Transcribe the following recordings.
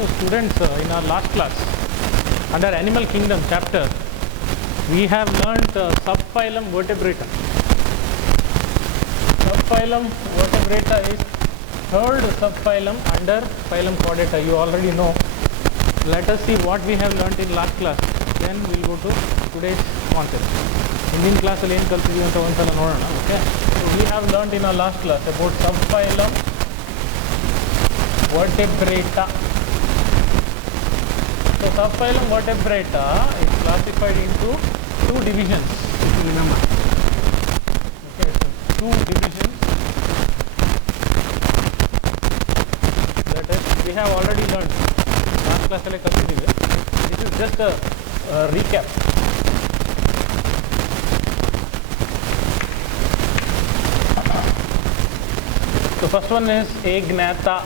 So students, in our last class under Animal Kingdom chapter, we have learnt subphylum Vertebrata. Subphylum Vertebrata is third subphylum under phylum Chordata. You already know. Let us see what we have learnt in last class. Then we will go to today's concept. Indian class ಅಲ್ಲಿ ಏನು ಕಲ್ತಿದ್ದೀವಿ ಅಂತ ಒಂದ್ಸಲ ನೋಡೋಣ. Okay. So we have learnt in our last class about subphylum Vertebrata. So subphylum Vertebrata is classified into two divisions. If you remember. Okay. So two divisions. That is, we have already learnt. Last class alle ಕಲ್ತಿದ್ದೀವಿ. This is just a recap. So first one is agnatha.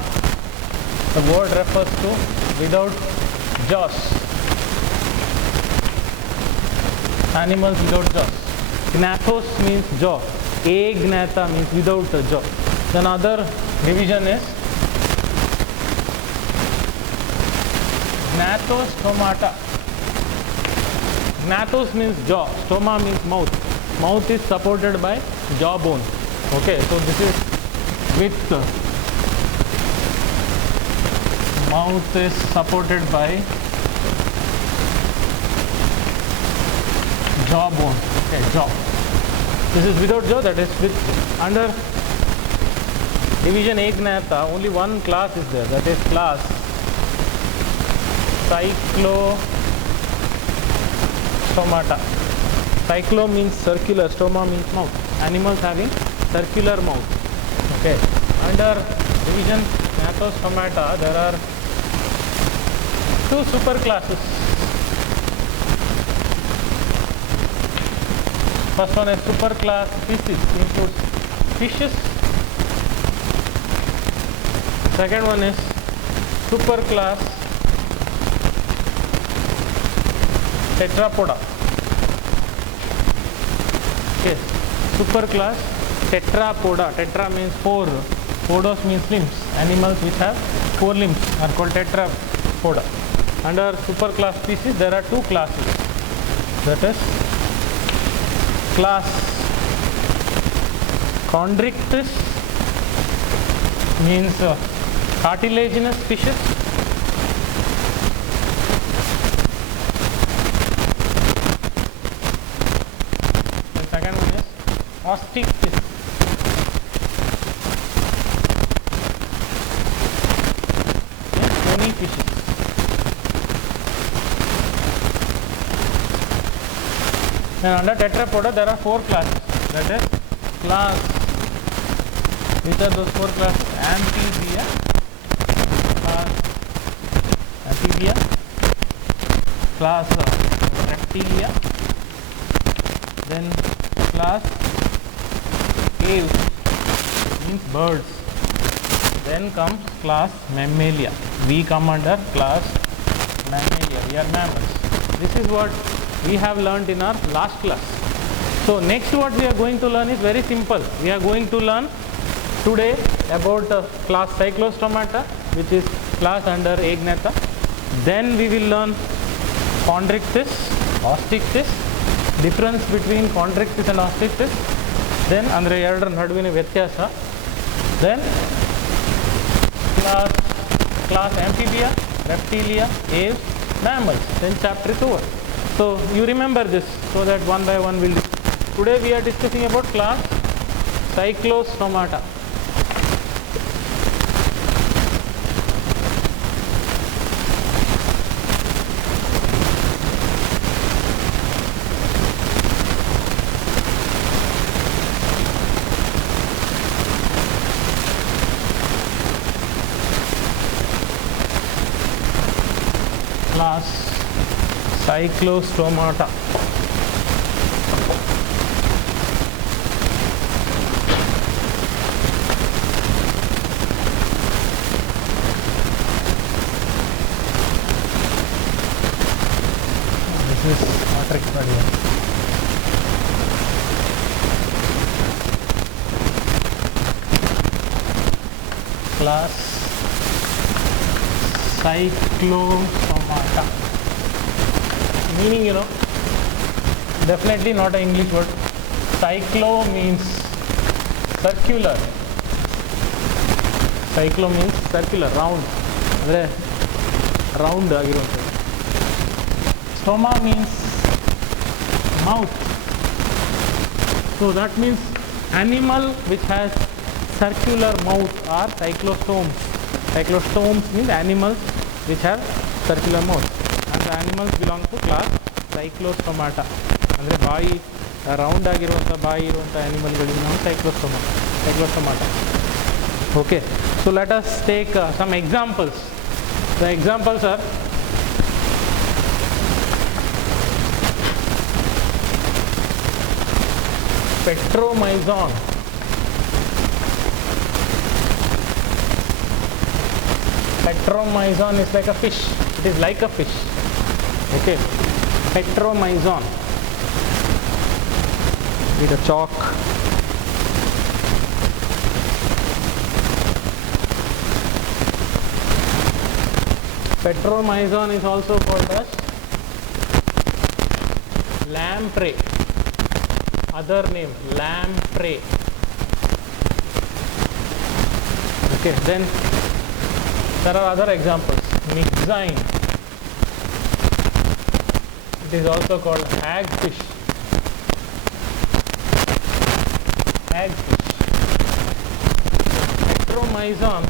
The word refers to without jaws. Animals without jaws. Gnathos means jaw. Agnatha means without a jaw. Then other division is Gnathostomata. Gnathos means jaw. Stoma means mouth. Mouth is supported by jawbone. Okay, so this is with mouth is supported by jawbone. Okay, jaw. This is without jaw, that is with. Under division agnatha, only one class is there, that is class Cyclostomata. Cyclo means circular, stoma means mouth. Animals having circular mouth. Okay. Under division Gnathostomata, there are two superclasses. First one is superclass Piscis, includes fishes. Second one is superclass Tetrapoda. Yes, superclass Tetrapoda. Tetra means four. Podos means limbs. Animals which have four limbs are called Tetrapoda. Under superclass species, there are two classes. That is class Chondrichthyes means cartilaginous fishes. The second one is Osteichthyes. Bony fishes. And under Tetrapoda there are four classes. That is class, which are those four classes? Amphibia, class Reptilia, then class Aves, means birds. Then comes class Mammalia. We come under class Mammalia. We are mammals. This is what we have learnt in our last class. So next what we are going to learn is very simple. We are going to learn today about class Cyclostomata, which is class under Agnatha. Then we will learn Chondrichthyes, Osteichthyes, difference between Chondrichthyes and Osteichthyes. Then andre ಎರಡರ ನಡುವಿನ ವ್ಯತ್ಯಾಸ. Then class Amphibia, Reptilia, Aves, mammals. Then chapter is over. So you remember this so that one by one we'll. Today we are discussing about class Cyclostomata. Class Cyclostomata. This is matrix media. Class cyclostomata. Meaning, definitely not an English word. Cyclo means circular. Cyclo means circular, round. Round ಆಗಿರುವಂಥದ್ದು. Stoma means mouth. So that means animal which has circular mouth are cyclostomes. Cyclostomes means animals which have circular mouth. And the animals belong to class cyclostomata. ಅಂದರೆ ಬಾಯಿ round ಆಗಿರುವಂಥ ಬಾಯಿ ಇರುವಂಥ ಆ್ಯನಿಮಲ್ಗಳಿಗೆ ನಾವು cyclostomata. Okay, so let us take some examples. The examples are Petromyzon. Petromyzon is like a fish. It is like a fish. Okay, Petromyzon. Need a chalk. Petromyzon is also called as lamprey. Other name, lamprey. Okay, then there are other examples. Myxine. It is also called hagfish. Hagfish. Petromyzon,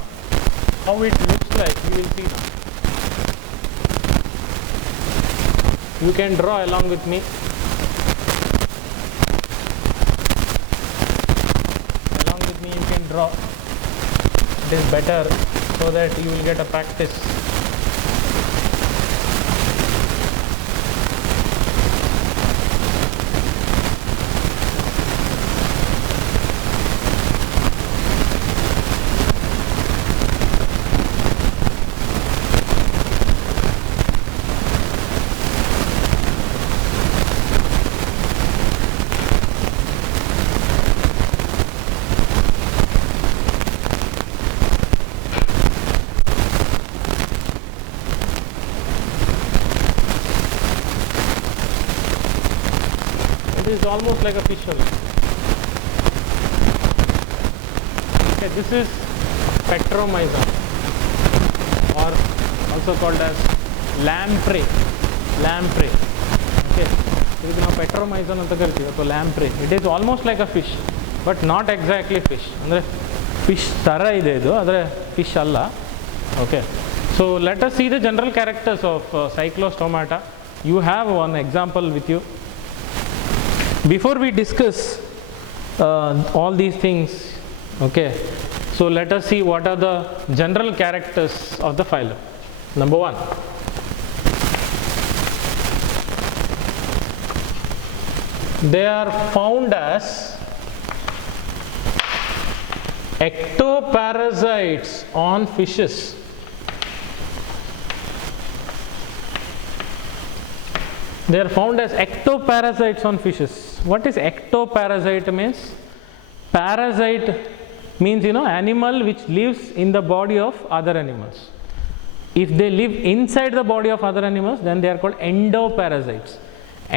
how it looks like, you will see now. You can draw along with me. Along with me you can draw. It is better so that you will get a practice. It is almost like a fish only. Okay, this is Petromyzon, or also called as lamprey. Lamprey. Okay, this is now Petromyzon anta karತೀವಿ ಅಥವಾ lamprey. It is almost like a fish, but not exactly fish. ಅಂದರೆ fish ಥರ ಇದೆ ಇದು, ಆದರೆ fish ಅಲ್ಲ. Okay, so let us see the general characters of cyclostomata. You have one example with you. Before we discuss all these things, okay, so let us see what are the general characters of the phylum. Number one, they are found as ectoparasites on fishes. They are found as ectoparasites on fishes. What is ectoparasite means? Parasite means, animal which lives in the body of other animals. If they live inside the body of other animals, then they are called endoparasites.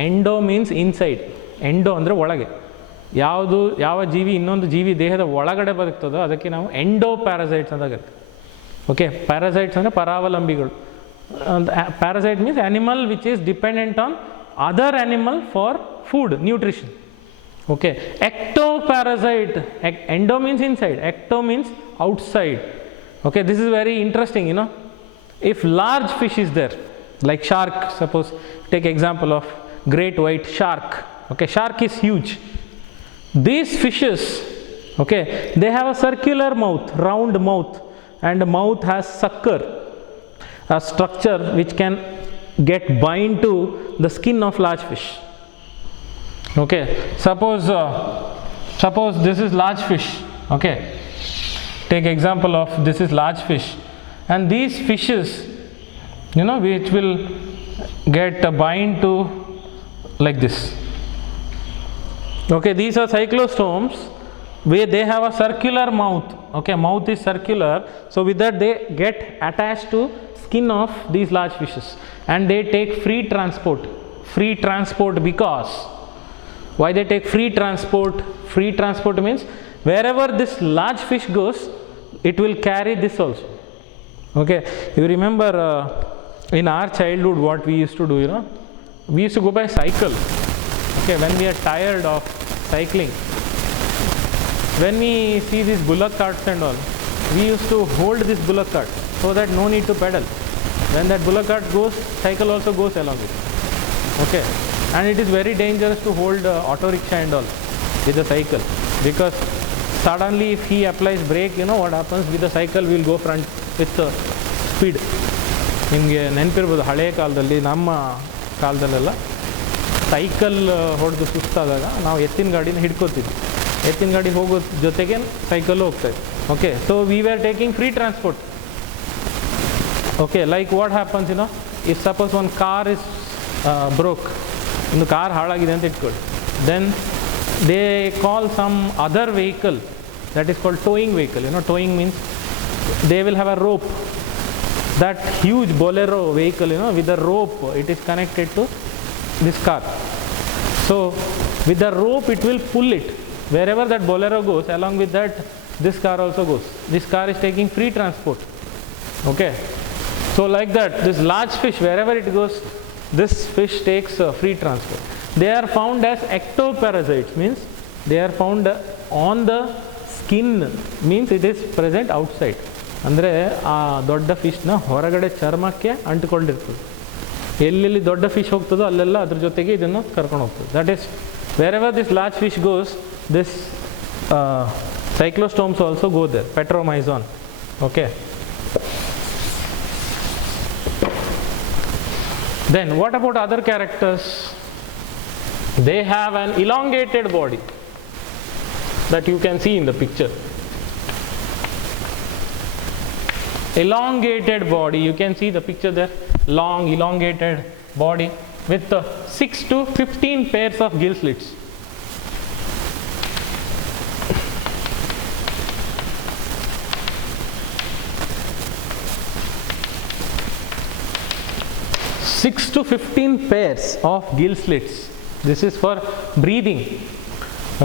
Endo means inside. Endo ಅಂದರೆ ಒಳಗೆ. ಯಾವ ಜೀವಿ ಇನ್ನೊಂದು ಜೀವಿ ದೇಹದ ಒಳಗಡೆ ಬದುಕ್ತದೋ ಅದಕ್ಕೆ ನಾವು ಎಂಡೋಪ್ಯಾರಸೈಟ್ಸ್ ಅಂತ ಕರಿತೀವಿ. ಓಕೆ, ಪ್ಯಾರಸೈಟ್ಸ್ ಅಂದರೆ ಪರಾವಲಂಬಿಗಳು. Parasite means animal which is dependent on other animal for food, nutrition. Okay, ectoparasite, endo means inside, ecto means outside. Okay, this is very interesting. If large fish is there, like shark, suppose take example of great white shark. Okay, shark is huge. These fishes, okay, they have a circular mouth, round mouth, and the mouth has sucker, a structure which can get bind to the skin of large fish. Okay, suppose this is large fish. Okay, take example of this is large fish, and these fishes, which will get a bind to like this. Okay, these are cyclostomes they have a circular mouth. Okay, mouth is circular, so with that they get attached to skin of these large fishes, and they take free transport. Free transport, because why they take free transport? Free transport means wherever this large fish goes, it will carry this also. Okay, you remember in our childhood what we used to do, you know, we used to go by cycle. Okay, when we are tired of cycling, when we see these bullock carts and all, we used to hold this bullock cart so that no need to pedal. When that bullock cart goes, cycle also goes along with it. Okay, and it is very dangerous to hold auto rickshaw and all with the cycle, because suddenly if he applies brake, you know what happens with the cycle, will go front with speed. ನಿಮಗೆ ನೆನಪಿರ್ಬೋದು ಹಳೆ ಕಾಲದಲ್ಲಿ, ನಮ್ಮ ಕಾಲದಲ್ಲೆಲ್ಲ cycle ಹೊಡೆದು ಸುಸ್ತಾದಾಗ ನಾವು ಎತ್ತಿನ ಗಾಡಿನ ಹಿಡ್ಕೋತೀವಿ, ಎತ್ತಿನ ಗಾಡಿ ಹೋಗೋ ಜೊತೆಗೆ ಸೈಕಲ್ಲು ಹೋಗ್ತಾಯಿತ್ತು. Okay, so we are taking free transport. Okay, like what happens, you know, if suppose one car is broke, ಒಂದು ಕಾರ್ ಹಾಳಾಗಿದೆ ಅಂತ ಇಟ್ಕೊಳ್ಳಿ, then they call some other vehicle that is called towing vehicle. You know, towing means they will have a rope. That huge bolero vehicle, you know, with the rope, it is connected to this car. So with the rope it will pull it wherever that bolero goes. Along with that, this car also goes. This car is taking free transport. Okay, so like that, this large fish, wherever it goes, this fish takes free transport. They are found as ectoparasites, means they are found on the skin, means it is present outside. ಅಂದರೆ ಆ ದೊಡ್ಡ ಫಿಶ್ನ ಹೊರಗಡೆ ಚರ್ಮಕ್ಕೆ ಅಂಟಿಕೊಂಡಿರ್ತದೆ. ಎಲ್ಲೆಲ್ಲಿ ದೊಡ್ಡ fish ಹೋಗ್ತದೋ ಅಲ್ಲೆಲ್ಲ ಅದ್ರ ಜೊತೆಗೆ ಇದನ್ನು ಕರ್ಕೊಂಡು ಹೋಗ್ತದೆ. That is wherever this large fish goes, this cyclostomes also go there, petromyzon. Okay, then what about other characters? They have an elongated body that you can see in the picture. Elongated body, you can see the picture there, long elongated body with 6 to 15 pairs of gill slits. Six to 15 pairs of gill slits. This is for breathing.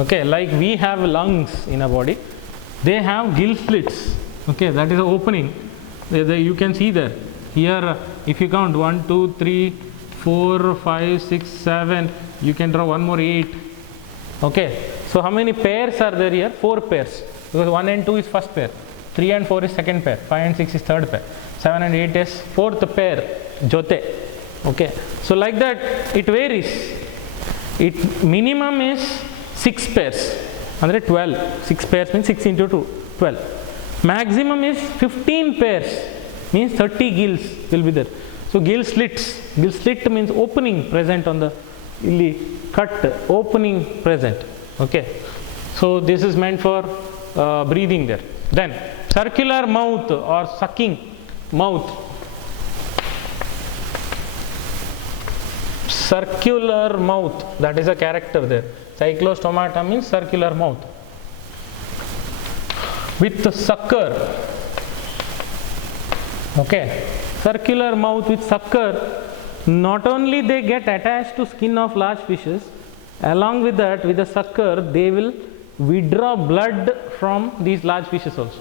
Okay, like we have lungs in a body, they have gill slits. Okay, that is an opening. You can see there. Here, if you count 1, 2, 3, 4, 5, 6, 7, you can draw one more 8. Okay, so how many pairs are there here? 4 pairs. Because 1 and 2 is first pair, 3 and 4 is second pair, 5 and 6 is third pair, 7 and 8 is fourth pair, jote. Okay, so like that it varies. It minimum is 6 pairs, andre 12. 6 pairs means 6 into 2, 12. Maximum is 15 pairs, means 30 gills will be there. So gill slits, gill slit means opening present on the illi cut, opening present. Okay, so this is meant for breathing there. Then circular mouth or sucking mouth. Circular mouth, that is a character there. Cyclostomata means circular mouth with the sucker. Okay, circular mouth with sucker. Not only they get attached to skin of large fishes, along with that, with the sucker they will withdraw blood from these large fishes also.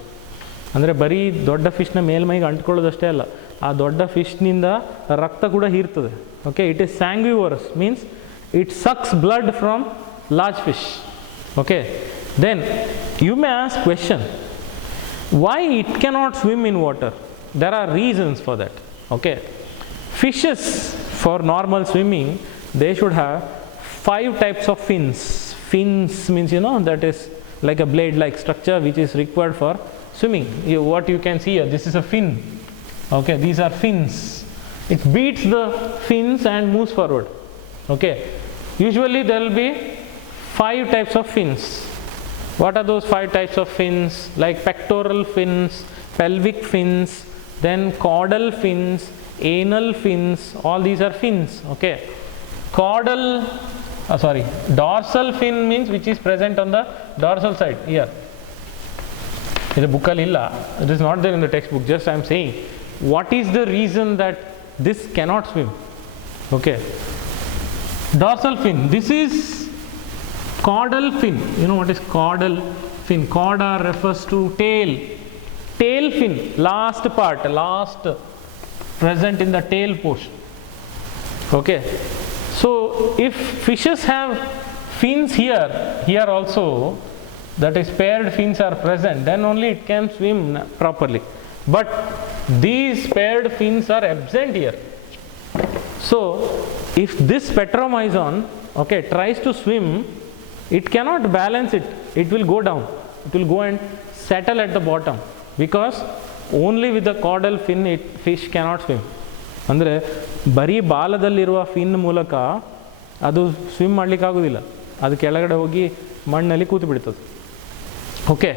ಅಂದರೆ ಬರೀ ದೊಡ್ಡ ಫಿಶ್ನ ಮೇಲ್ಮೈಗೆ ಅಂಟ್ಕೊಳ್ಳೋದಷ್ಟೇ ಅಲ್ಲ, ಆ ದೊಡ್ಡ ಫಿಶ್ನಿಂದ ರಕ್ತ ಕೂಡ ಹೀರ್ತದೆ. Okay, it is sanguivorous, means it sucks blood from large fish. Okay, then you may ask question, why it cannot swim in water? There are reasons for that. Okay, fishes for normal swimming, they should have 5 types of fins. Fins means, you know, that is like a blade like structure which is required for swimming. What you can see here, this is a fin. Okay, these are fins. It beats the fins and moves forward. Okay, usually there will be 5 types of fins. What are those 5 types of fins? Like pectoral fins, pelvic fins, then caudal fins, anal fins, all these are fins. Okay, caudal sorry, dorsal fin means which is present on the dorsal side here. In the book illa, it is not there in the textbook, just I am saying what is the reason that this cannot swim. Okay, dorsal fin, this is caudal fin. You know what is caudal fin? Cauda refers to tail. Tail fin, last part, last present in the tail portion. Okay, so if fishes have fins here also, that is paired fins are present, then only it can swim properly. But these paired fins are absent here. So if this Petromyzon, okay, tries to swim, it cannot balance it. It will go down. It will go and settle at the bottom, because only with the caudal fin fish cannot swim. ಅಂದರೆ ಬರೀ ಬಾಲದಲ್ಲಿರುವ fin ಮೂಲಕ ಅದು swim ಮಾಡಲಿಕ್ಕೆ ಆಗೋದಿಲ್ಲ, ಅದು ಕೆಳಗಡೆ ಹೋಗಿ ಮಣ್ಣಲ್ಲಿ ಕೂತು ಬಿಡ್ತದೆ. Okay,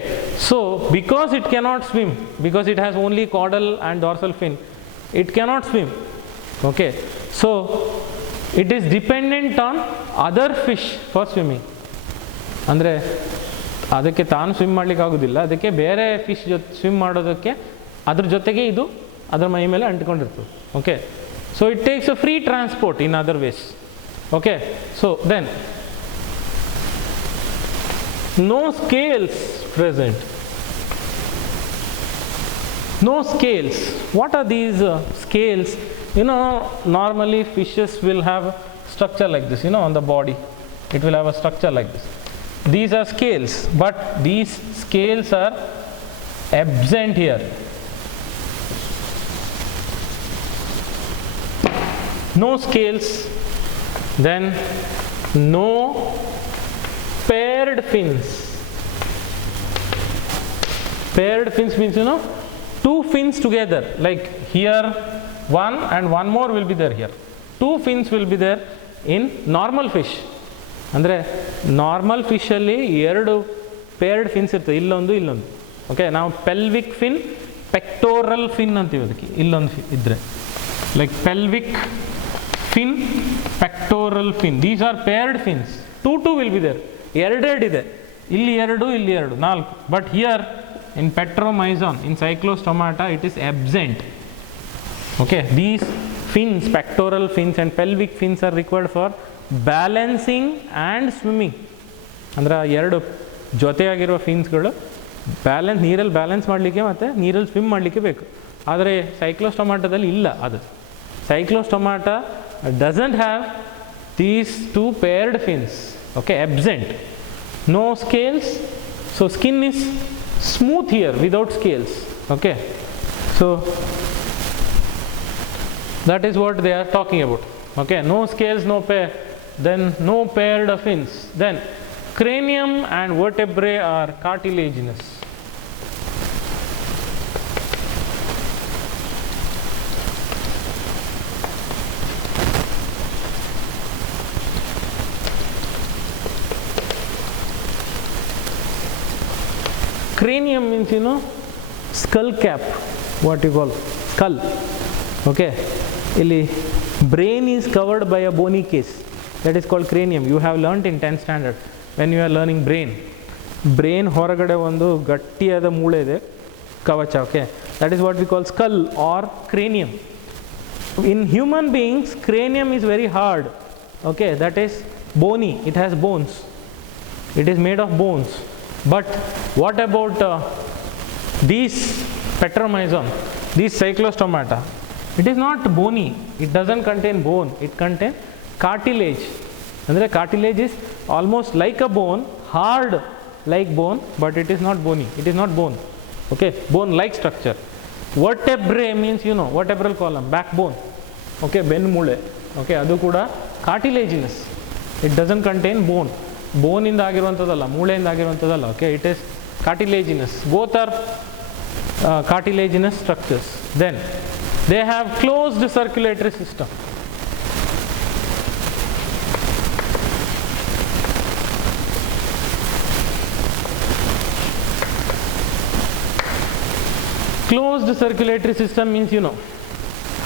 so because it cannot swim, because it has only caudal and dorsal fin, it cannot swim. Okay, so it is dependent on other fish for swimming. ಅಂದರೆ ಅದಕ್ಕೆ ತಾನು ಸ್ವಿಮ್ ಮಾಡಲಿಕ್ಕೆ ಆಗೋದಿಲ್ಲ, ಅದಕ್ಕೆ ಬೇರೆ ಫಿಶ್ ಸ್ವಿಮ್ ಮಾಡೋದಕ್ಕೆ ಅದ್ರ ಜೊತೆಗೆ ಇದು ಅದರ ಮೈ ಮೇಲೆ ಅಂಟಿಕೊಂಡಿರ್ತದೆ. Okay, so it takes a free transport in other ways. Okay, so then no scales present. No scales. What are these scales? You know, normally fishes will have structure like this, you know, on the body. It will have a structure like this. These are scales, but these scales are absent here. No scales, then no paired fins. Paired fins means, you know, two fins together, like here one and one more will be there here. Two fins will be there in normal fish. ಅಂದರೆ normal ಫಿಶಲ್ಲಿ ಎರಡು ಪೇರ್ಡ್ fins ಇರ್ತದೆ, ಇಲ್ಲೊಂದು ಇಲ್ಲೊಂದು. Okay, ನಾವು pelvic fin, pectoral fin ಅಂತೀವಿ ಅದಕ್ಕೆ. ಇಲ್ಲೊಂದು ಇದ್ದರೆ like pelvic fin, pectoral fin, these are paired fins. Two will be there. ಎರಡೆರಡು ಇದೆ, ಇಲ್ಲಿ ಎರಡು, ಇಲ್ಲಿ ಎರಡು, ನಾಲ್ಕು. But here in Petromyzon, in Cyclostomata, it is absent. Okay, these fins, pectoral fins and pelvic fins are required for balancing and swimming. ಅಂದರೆ ಎರಡು ಜೊತೆಯಾಗಿರುವ ಫಿನ್ಸ್ಗಳು ನೀರಲ್ಲಿ ಬ್ಯಾಲೆನ್ಸ್ ಮಾಡಲಿಕ್ಕೆ ಮತ್ತು ನೀರಲ್ಲಿ ಸ್ವಿಮ್ ಮಾಡಲಿಕ್ಕೆ ಬೇಕು. ಆದರೆ ಸೈಕ್ಲೋಸ್ಟೊಮಾಟದಲ್ಲಿ ಇಲ್ಲ. ಅದು Cyclostomata doesn't have these two paired fins. Okay, absent. No scales, so skin is smooth here without scales. Okay, so that is what they are talking about. Okay, no scales, no pair, then no paired fins. Then cranium and vertebrae are cartilaginous. Cranium means, you know, skull cap, what you call skull. Okay, ಇಲ್ಲಿ brain is covered by a bony case, that is called cranium. You have learnt in 10th standard when you are learning brain. Brain ಹೊರಗಡೆ ಒಂದು ಗಟ್ಟಿಯಾದ ಮೂಳೆ ಇದೆ, ಕವಚ. Okay, that is what we call skull or cranium. In human beings, cranium is very hard. Okay, that is bony, it has bones, it is made of bones. But what about these Petromyzon, these Cyclostomata? It is not bony, it doesn't contain bone, it contains cartilage. ಅಂದರೆ cartilage is almost like a bone, hard like bone, but it is not bony, it is not bone. Okay, bone like structure. Vertebrae means, you know, vertebral column, backbone. Okay, ಬೆನ್ನು ಮೂಳೆ. Okay, ಅದು ಕೂಡ cartilaginous, it doesn't contain bone. ಬೋನಿಂದ ಆಗಿರುವಂಥದ್ದಲ್ಲ, ಮೂಳೆಯಿಂದ ಆಗಿರುವಂಥದ್ದಲ್ಲ. Okay, it is cartilaginous. Both are cartilaginous structures. Then they have closed circulatory system. Closed circulatory system means, you know,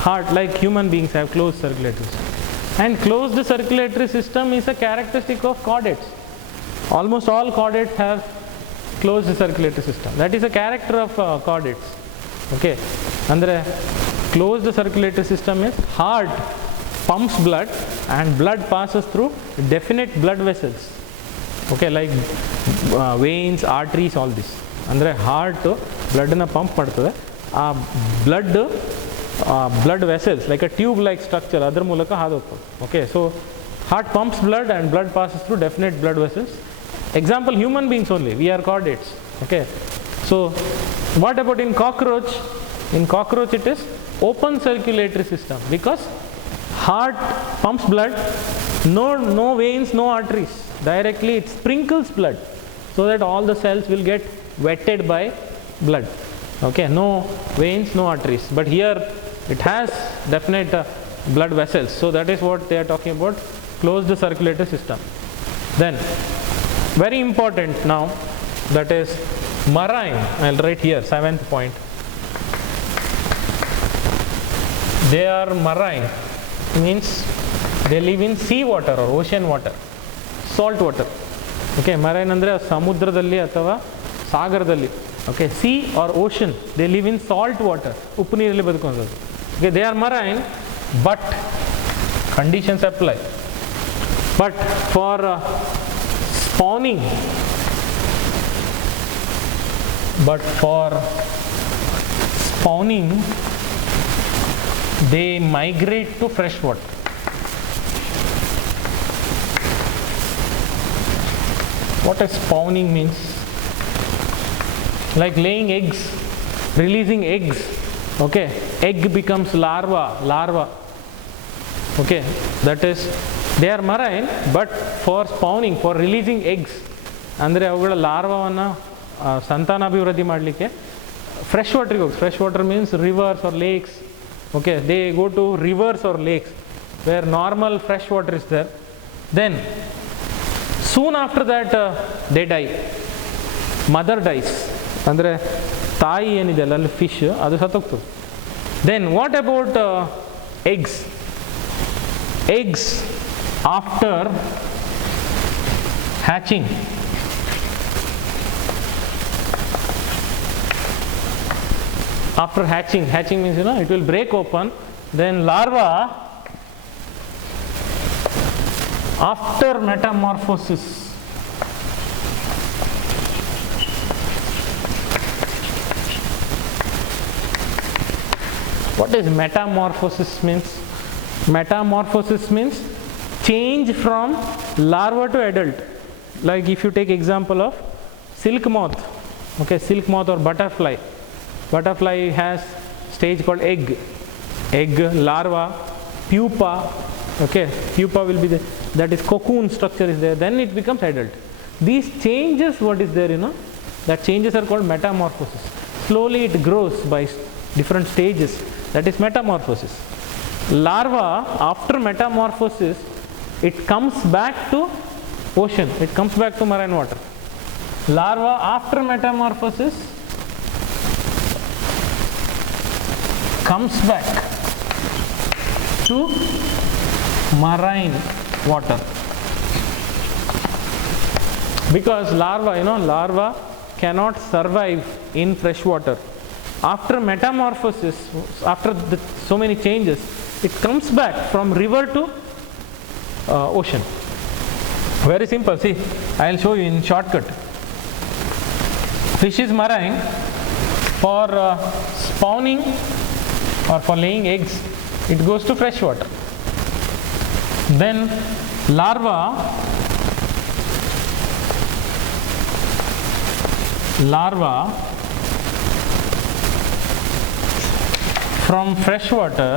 heart, like human beings have closed circulatory system. And closed circulatory system is a characteristic of chordates. Almost all chordates have closed circulatory system. That is a character of chordates. Okay, andre closed circulatory system is heart pumps blood and blood passes through definite blood vessels. Okay, like veins, arteries, all this. Andre heart blood na pump ಮಾಡ್ತದೆ. ಆ blood vessels like a tube like structure ಅದರ ಮೂಲಕ ಹಾದು ಹೋಗ್ತದೆ. Okay, so heart pumps blood and blood passes through definite blood vessels. Example, human beings only, we are chordates. Okay, so what about in cockroach? In cockroach it is open circulatory system because heart pumps blood, no veins, no arteries, directly it sprinkles blood so that all the cells will get wetted by blood. Okay, no veins, no arteries, but here it has definite blood vessels, so that is what they are talking about, closed circulatory system. Then very important now, that is marine. I'll write here 7th point. They are marine, means they live in sea water or ocean water, salt water. Okay, marine andre samudradalli athava sagarದಲ್ಲಿ. Okay, sea or ocean, they live in salt water, ಉಪ್ಪು ನೀರಲ್ಲಿ ಬದುಕೊಂಡದ್ದು. Okay, they are marine, but conditions apply. But for spawning, they migrate to fresh water. What is spawning means? Like laying eggs, releasing eggs. Okay, egg becomes larva. Okay, that is, they are marine, but for spawning, for releasing eggs, ಅಂದರೆ ಅವುಗಳ ಲಾರ್ವಾವನ್ನು ಸಂತಾನಾಭಿವೃದ್ಧಿ ಮಾಡಲಿಕ್ಕೆ fresh ವಾಟರ್ಗೆ ಹೋಗಿ. Fresh water means reverse R lakes. Okay, they go to rivers or lakes where normal fresh water is there. Then soon after that they die. Mother dies. ಅಂದರೆ ತಾಯಿ ಏನಿದೆ ಅಲ್ಲಿ fish ಅದು ಸತ್ತೋಗ್ತದೆ. Then what about eggs? Eggs after hatching, hatching means, it will break open. Then larva after metamorphosis, what is metamorphosis means? Metamorphosis means change from larva to adult. Like if you take example of silk moth. Okay, silk moth or butterfly. Butterfly has stage called egg, larva, pupa. Okay, pupa will be there, that is cocoon structure is there, then it becomes adult. These changes, what is there, that changes are called metamorphosis. Slowly it grows by different stages, that is metamorphosis. Larva after metamorphosis, it comes back to ocean, it comes back to marine water. Larva after metamorphosis comes back to marine water, because larva cannot survive in fresh water. After metamorphosis, after so many changes, it comes back from river to ocean. Very simple. See, I will show you in shortcut. Fish is marine. For spawning or for laying eggs, it goes to fresh water. Then larva from fresh water,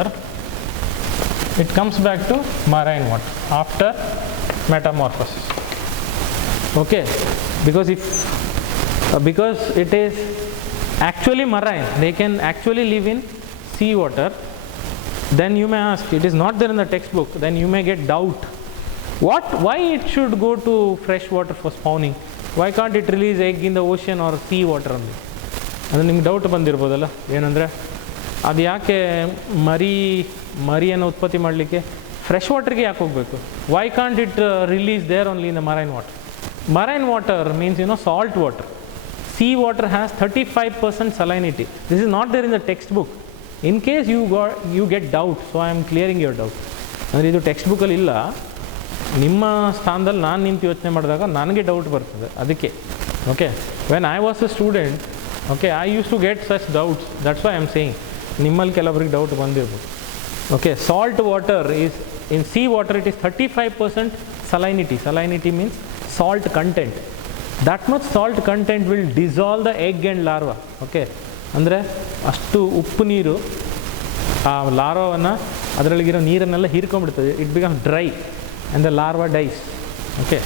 it comes back to marine water after metamorphosis. Okay, because it is actually marine, they can actually live in sea water. Then you may ask, it is not there in the textbook, then you may get doubt. Why it should go to fresh water for spawning? Why can't it release egg in the ocean or sea water only? ಅಂದರೆ ನಿಮ್ಗೆ doubt ಬಂದಿರ್ಬೋದಲ್ಲ, ಏನಂದರೆ ಅದು ಯಾಕೆ ಮರಿಯನ್ನು ಉತ್ಪತ್ತಿ ಮಾಡಲಿಕ್ಕೆ fresh ವಾಟರ್ಗೆ ಯಾಕೆ ಹೋಗಬೇಕು? Why can't it release there only in the marine water? Marine water means, salt water. Sea water has 35% salinity. This is not there in the textbook. In case you get doubt, so I am clearing your doubt. ಅಂದರೆ ಇದು text ಬುಕ್ಕಲ್ಲಿ ಇಲ್ಲ, ನಿಮ್ಮ ಸ್ಥಾನದಲ್ಲಿ ನಾನು ನಿಂತು ಯೋಚನೆ ಮಾಡಿದಾಗ ನನಗೆ ಡೌಟ್ ಬರ್ತದೆ, ಅದಕ್ಕೆ. Okay, when I was a student, okay, I use to get such doubts, that's why I am saying. ನಿಮ್ಮಲ್ಲಿ ಕೆಲವರಿಗೆ ಡೌಟ್ ಬಂದಿರ್ಬೋದು. Okay, salt water is in sea water it is 35% salinity. Salinity means salt content. That much salt content will dissolve the egg and larva. Okay, ಅಂದರೆ ಅಷ್ಟು ಉಪ್ಪು ನೀರು ಆ ಲಾರ್ವಾವನ್ನು ಅದರೊಳಗಿರೋ ನೀರನ್ನೆಲ್ಲ ಹೀರ್ಕೊಂಡ್ಬಿಡ್ತದೆ. It becomes dry and the larva dies. Okay,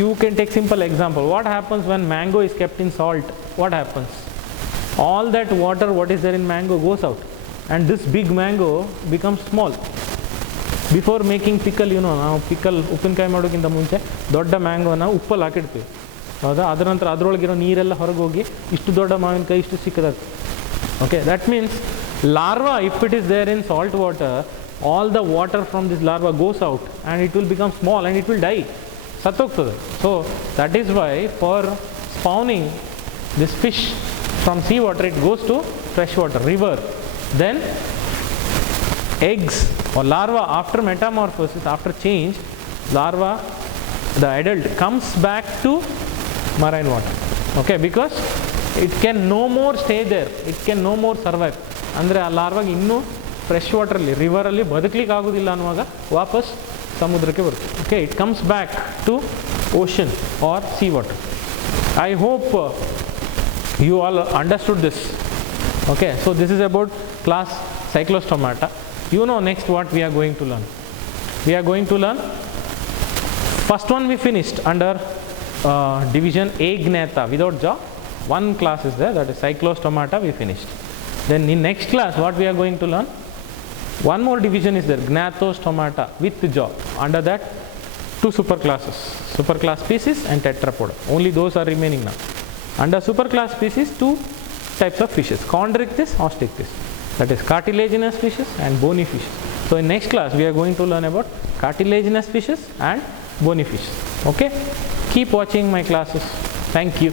you can take simple example. What happens when mango is kept in salt? What happens? all that water what is there in mango goes out, and this big mango becomes small. Before making pickle, ನಾವು pickle ಉಪ್ಪಿನಕಾಯಿ ಮಾಡೋಕ್ಕಿಂತ ಮುಂಚೆ ದೊಡ್ಡ ಮ್ಯಾಂಗೋನ ಉಪ್ಪಲ್ಲಿ ಹಾಕಿಡ್ತೀವಿ, ಹೌದಾ? ಅದರ ನಂತರ ಅದರೊಳಗಿರೋ ನೀರೆಲ್ಲ ಹೊರಗೆ ಹೋಗಿ ಇಷ್ಟು ದೊಡ್ಡ ಮಾವಿನಕಾಯಿ ಇಷ್ಟು ಸಿಕ್ಕದಾಗ್ತದೆ. Okay, that means larva, if it is there in salt water, all the water from this larva goes out and it will become small and it will die, ಸತ್ತೋಗ್ತದೆ. So that is why for spawning this fish from sea water it goes to fresh water, river. Then eggs or larva, after metamorphosis, after change, larva, the adult comes back to marine water. Okay, because it can no more stay there, it can no more survive. ಅಂದರೆ ಆ ಲಾರ್ವಾಗಿ ಇನ್ನೂ fresh ವಾಟ್ರಲ್ಲಿ, ರಿವರಲ್ಲಿ ಬದುಕಲಿಕ್ಕೆ ಆಗೋದಿಲ್ಲ ಅನ್ನುವಾಗ ವಾಪಸ್ ಸಮುದ್ರಕ್ಕೆ ಬರುತ್ತೆ. Okay, it comes back to ocean or sea water. I hope you all understood this. Okay, so this is about class Cyclostomata. Next what we are going to learn. We are going to learn, first one we finished under division Agnatha without jaw. One class is there, that is Cyclostomata, we finished. Then in next class what we are going to learn, one more division is there, Gnathostomata with jaw. Under that, two superclasses, superclass species and tetrapoda. Only those are remaining now. Under superclass species, two types of fishes, chondrichthyes, osteichthyes. That is cartilaginous fishes and bony fishes. So in next class we are going to learn about cartilaginous fishes and bony fishes. Okay, keep watching my classes. Thank you.